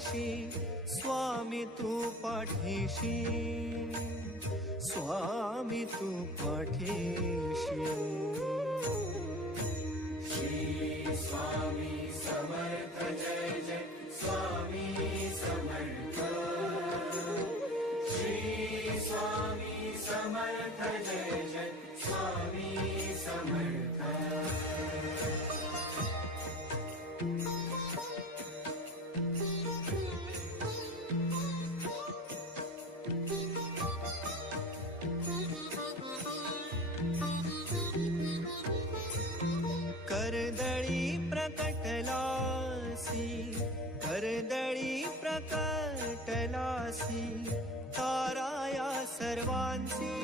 पाशी, स्वामी तू पाठीशी, स्वामी तू पाठीशी. श्री स्वामी समर्थ जय जय स्वामी समर्थ. श्री स्वामी समर्थ जय जय स्वामी समर्थ. कर्दळी प्रकटलासी, कर्दळी प्रकटलासी, तारा या सर्वांची